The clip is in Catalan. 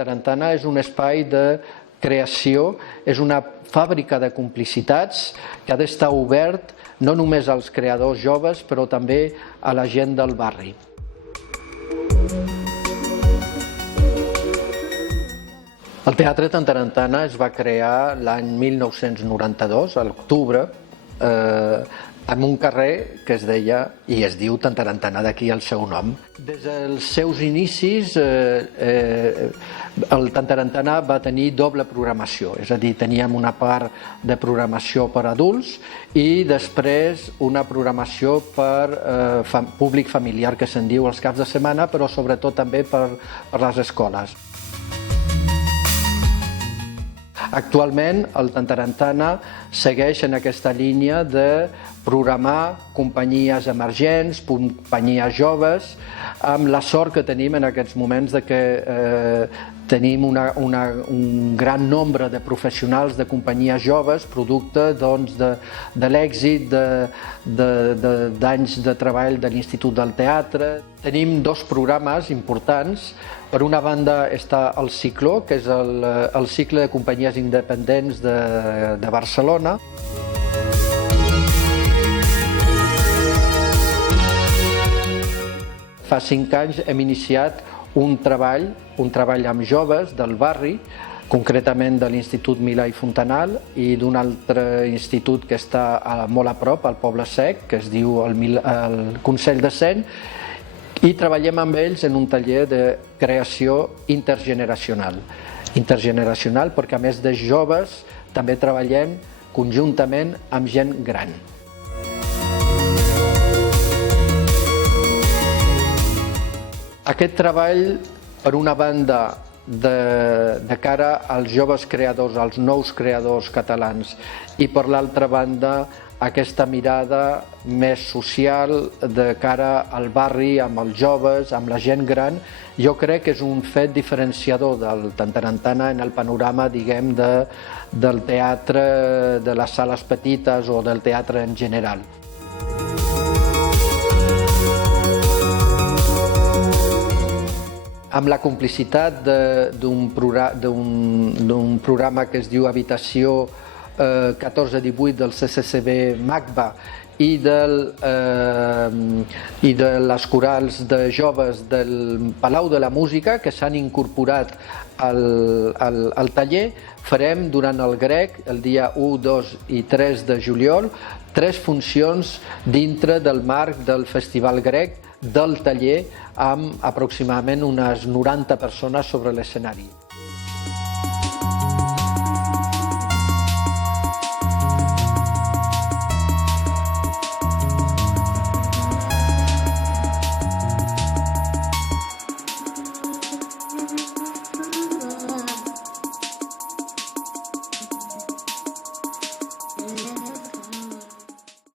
Tarantana és un espai de creació, és una fàbrica de complicitats que ha d'estar obert no només als creadors joves, però també a la gent del barri. El Teatre Tantarantana es va crear l'any 1992, a l'octubre, en un carrer que es deia i es diu Tantarantana, d'aquí el seu nom. Des dels seus inicis, el Tantarantana va tenir doble programació, és a dir, teníem una part de programació per adults i després una programació per públic familiar, que se'n diu els caps de setmana, però sobretot també per les escoles. Actualment, el Tantarantana segueix en aquesta línia de programar companyies emergents, companyies joves, amb la sort que tenim en aquests moments de que tenim un gran nombre de professionals de companyies joves, producte de l'èxit d'anys de treball de l'Institut del Teatre. Tenim dos programes importants. Per una banda està el Cicló, que és el cicle de companyies independents de Barcelona. Fa 5 anys hem iniciat un treball amb joves del barri, concretament de l'Institut Milà i Fontanal i d'un altre institut que està molt a prop, al Poble Sec, que es diu el Consell de Cent, i treballem amb ells en un taller de creació intergeneracional. Intergeneracional perquè a més de joves també treballem conjuntament amb gent gran. Aquest treball, per una banda, de cara als joves creadors, als nous creadors catalans, i per l'altra banda, aquesta mirada més social de cara al barri, amb els joves, amb la gent gran, jo crec que és un fet diferenciador del Tantarantana en el panorama, diguem, del teatre, de les sales petites o del teatre en general. Amb la complicitat d'un programa que es diu Habitació 14-18 del CCCB MACBA i de les corals de joves del Palau de la Música que s'han incorporat al taller, farem durant el grec, el dia 1, 2 i 3 de juliol, 3 funcions dintre del marc del Festival Grec del taller amb aproximadament unes 90 persones sobre l'escenari.